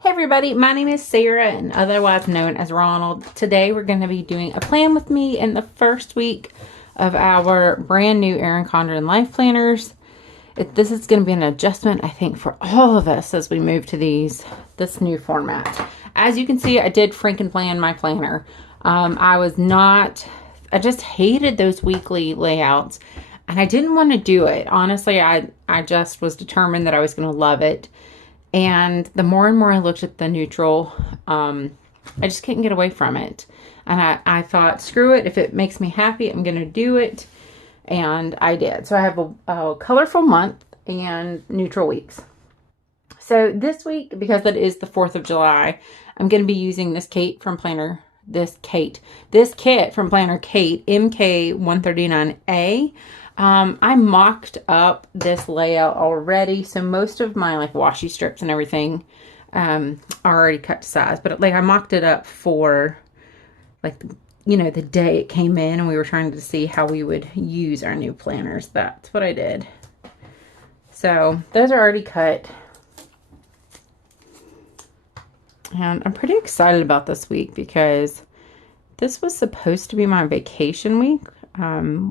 Hey everybody, my name is Sarah and otherwise known as Ronald. Today we're going to be doing a plan with me in the first week of our brand new Erin Condren life planners. This is going to be an adjustment, I think, for all of us as we move to this new format. As you can see, I did Frankenplan my planner. I just hated those weekly layouts and I didn't want to do it. Honestly, I just was determined that I was going to love it. And the more and more I looked at the neutral, I just couldn't get away from it. And I thought, screw it. If it makes me happy, I'm going to do it. And I did. So I have a colorful month and neutral weeks. So this week, because it is the 4th of July, I'm going to be using this kit from Planner Kate MK139A. I mocked up this layout already, so most of my like washi strips and everything are already cut to size. But like I mocked it up for like the day it came in, and we were trying to see how we would use our new planners. That's what I did. So those are already cut. And I'm pretty excited about this week because this was supposed to be my vacation week.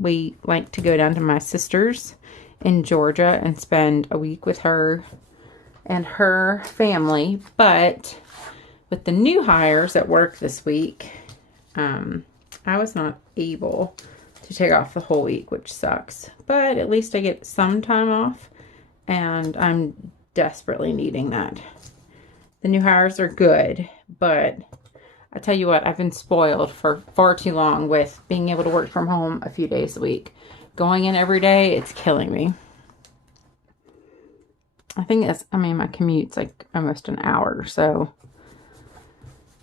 We like to go down to my sister's in Georgia and spend a week with her and her family. But with the new hires at work this week, I was not able to take off the whole week, which sucks. But at least I get some time off, and I'm desperately needing that. The new hires are good, but I tell you what, I've been spoiled for far too long with being able to work from home a few days a week. Going in every day, it's killing me. My commute's like almost an hour, so,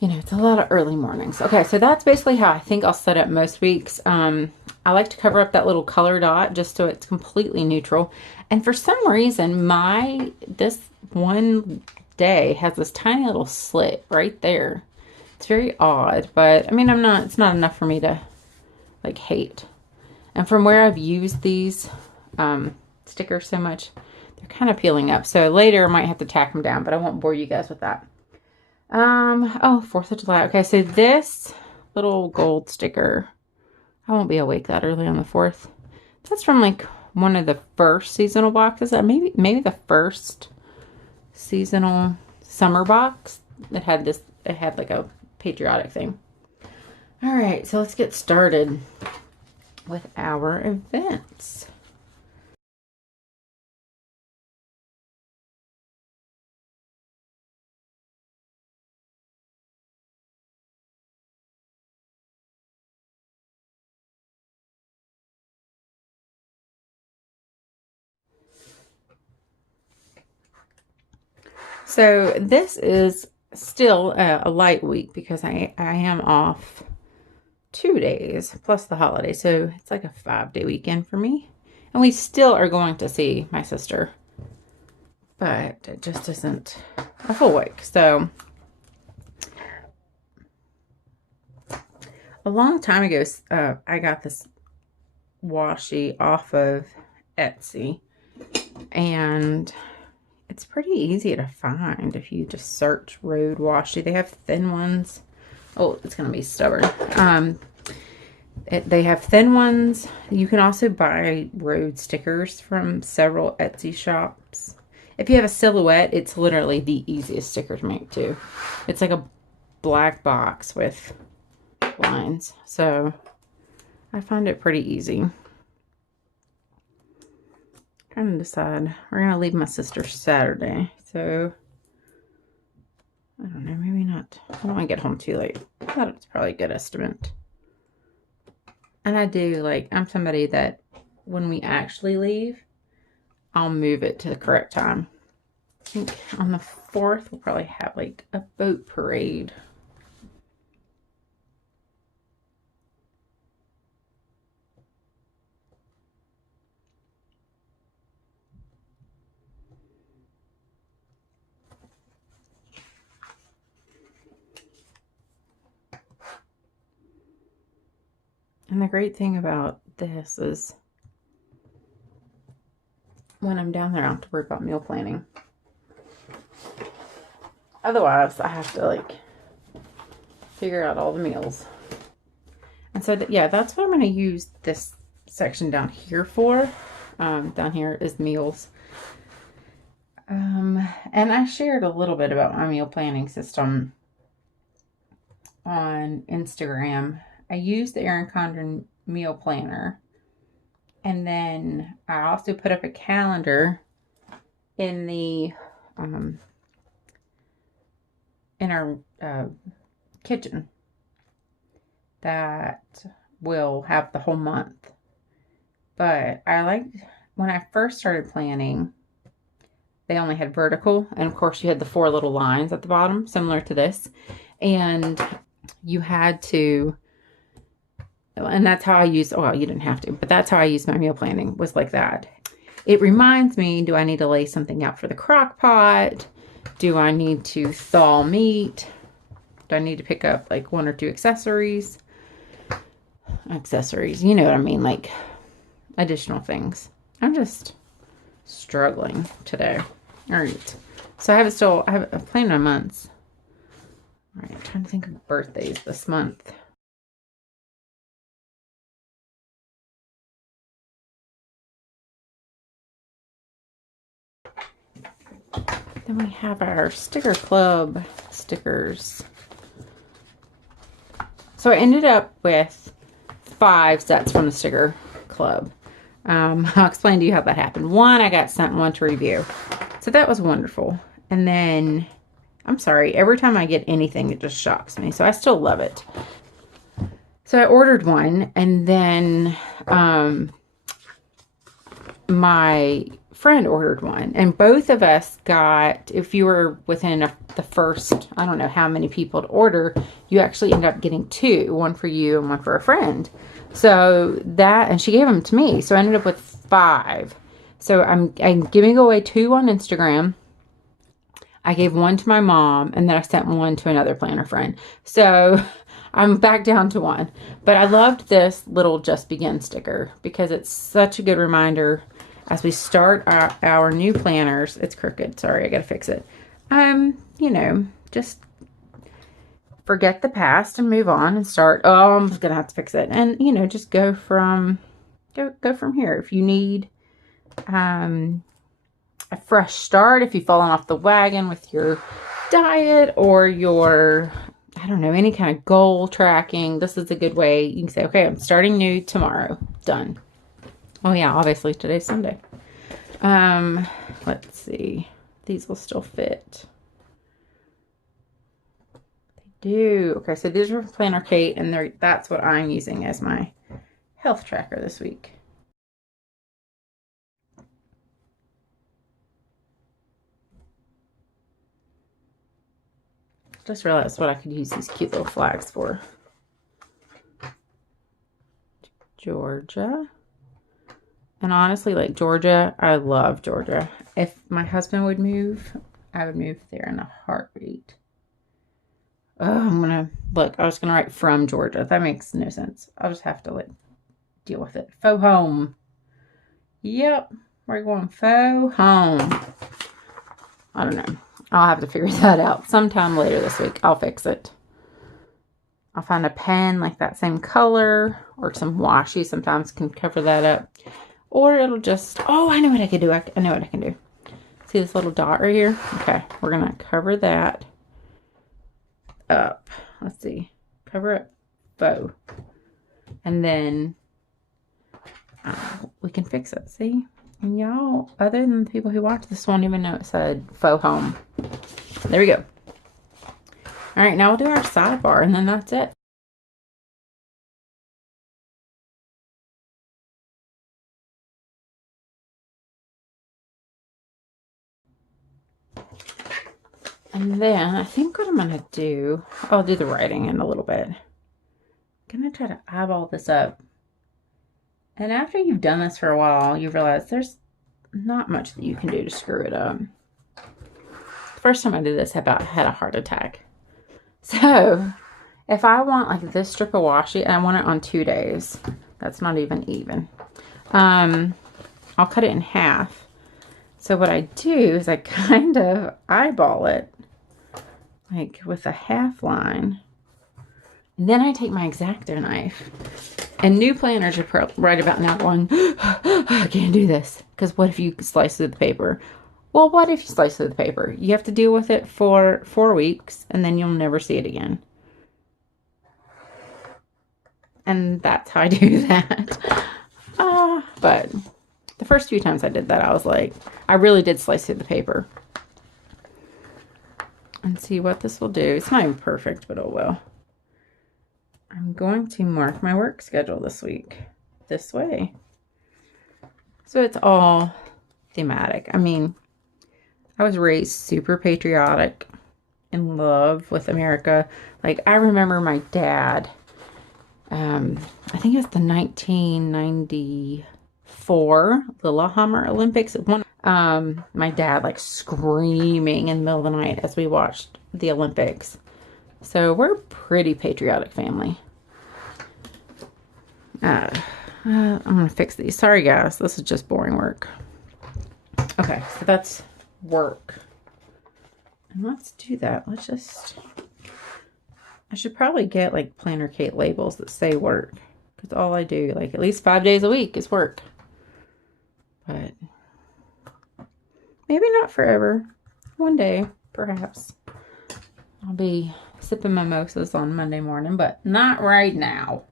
it's a lot of early mornings. Okay, so that's basically how I think I'll set up most weeks. I like to cover up that little color dot just so it's completely neutral. And for some reason, this one day has this tiny little slit right there. It's very odd, but it's not enough for me to like hate. And from where I've used these stickers so much, they're kind of peeling up. So later I might have to tack them down, but I won't bore you guys with that. 4th of July. Okay, so this little gold sticker, I won't be awake that early on the 4th. That's from like one of the first seasonal boxes. Maybe the first seasonal summer box. It had like a patriotic thing. All right, so let's get started with our events. So this is still a light week because I am off 2 days plus the holiday. So it's like a 5-day weekend for me. And we still are going to see my sister. But it just isn't a full week. So a long time ago, I got this washi off of Etsy. And it's pretty easy to find if you just search road washi. They have thin ones. Oh, it's going to be stubborn. They have thin ones. You can also buy road stickers from several Etsy shops. If you have a silhouette, it's literally the easiest sticker to make too. It's like a black box with lines. So I find it pretty easy. Trying to decide. We're going to leave my sister Saturday. So I don't know, maybe not. I don't want to get home too late. That's probably a good estimate. And I'm somebody that when we actually leave, I'll move it to the correct time. I think on the 4th, we'll probably have like a boat parade. And the great thing about this is when I'm down there, I don't have to worry about meal planning. Otherwise, I have to like figure out all the meals. And so, yeah, that's what I'm going to use this section down here for. Down here is meals. And I shared a little bit about my meal planning system on Instagram. I use the Erin Condren meal planner. And then I also put up a calendar in the in our kitchen that will have the whole month. But I liked when I first started planning, they only had vertical, and of course you had the 4 little lines at the bottom, similar to this, and you had to, and that's how I used, well, you didn't have to, but that's how I used my meal planning, was like that. It reminds me, do I need to lay something out for the crock pot? Do I need to thaw meat? Do I need to pick up like 1 or 2 accessories? Accessories, you know what I mean, like additional things. I'm just struggling today. All right. So I have a plan on months. All right, I'm trying to think of birthdays this month. Then we have our sticker club stickers. So I ended up with 5 sets from the sticker club. I'll explain to you how that happened. 1, I got sent 1 to review. So that was wonderful. And then, I'm sorry, every time I get anything, it just shocks me. So I still love it. So I ordered 1, and then my friend ordered 1, and both of us got, if you were within the first, I don't know how many people to order, you actually end up getting 2, 1 for you and 1 for a friend. So that, and she gave them to me, so I ended up with 5. So I'm giving away 2 on Instagram. I gave 1 to my mom, and then I sent 1 to another planner friend. So I'm back down to 1. But I loved this little Just Begin sticker because it's such a good reminder as we start our new planners. It's crooked. Sorry, I got to fix it. You know, just forget the past and move on and start. Oh, I'm going to have to fix it. And, you know, just go from here. If you need a fresh start, if you've fallen off the wagon with your diet or your, I don't know, any kind of goal tracking, this is a good way. You can say, okay, I'm starting new tomorrow. Done. Oh yeah, obviously today's Sunday. Let's see. These will still fit. They do. Okay, so these are from Planner Kate, and that's what I'm using as my health tracker this week. Just realized what I could use these cute little flags for. Georgia. And honestly, like Georgia, I love Georgia. If my husband would move, I would move there in a heartbeat. Oh, I was gonna write from Georgia. That makes no sense. I'll just have to like deal with it. Faux home. Yep, we're going faux home. I don't know. I'll have to figure that out sometime later this week. I'll fix it. I'll find a pen like that same color, or some washi sometimes can cover that up. Or it'll just, oh, I know what I can do. I know what I can do. See this little dot right here? Okay, we're going to cover that up. Let's see. Cover it faux. And then we can fix it. See? And y'all, other than the people who watch this, won't even know it said faux home. There we go. All right, now we'll do our sidebar, and then that's it. And then I think what I'm going to do, I'll do the writing in a little bit. I'm going to try to eyeball this up. And after you've done this for a while, you realize there's not much that you can do to screw it up. The first time I did this, I about had a heart attack. So if I want like this strip of washi, I want it on 2 days. That's not even. I'll cut it in half. So what I do is I kind of eyeball it like with a half line. And then I take my X-Acto knife. And new planners are right about now going, I can't do this. Because what if you slice through the paper? Well, what if you slice through the paper? You have to deal with it for 4 weeks, and then you'll never see it again. And that's how I do that. But the first few times I did that, I was like, I really did slice through the paper. And see what this will do. It's not even perfect, but oh well. I'm going to mark my work schedule this week this way. So it's all thematic. I mean, I was raised super patriotic, in love with America. Like, I remember my dad, I think it was the 1994 Lillehammer Olympics. My dad, like, screaming in the middle of the night as we watched the Olympics. So we're a pretty patriotic family. I'm going to fix these. Sorry, guys. This is just boring work. Okay, so that's work. And let's do that. I should probably get, like, Planner Kate labels that say work. Because all I do, like, at least 5 days a week is work. But maybe not forever. One day, perhaps. I'll be sipping mimosas on Monday morning, but not right now.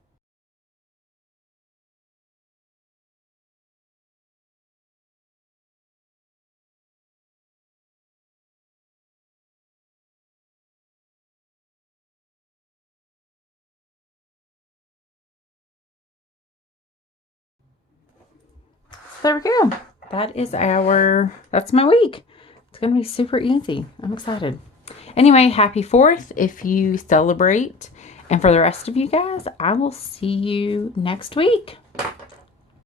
There we go. That's my week. It's going to be super easy. I'm excited. Anyway, happy 4th if you celebrate. And for the rest of you guys, I will see you next week.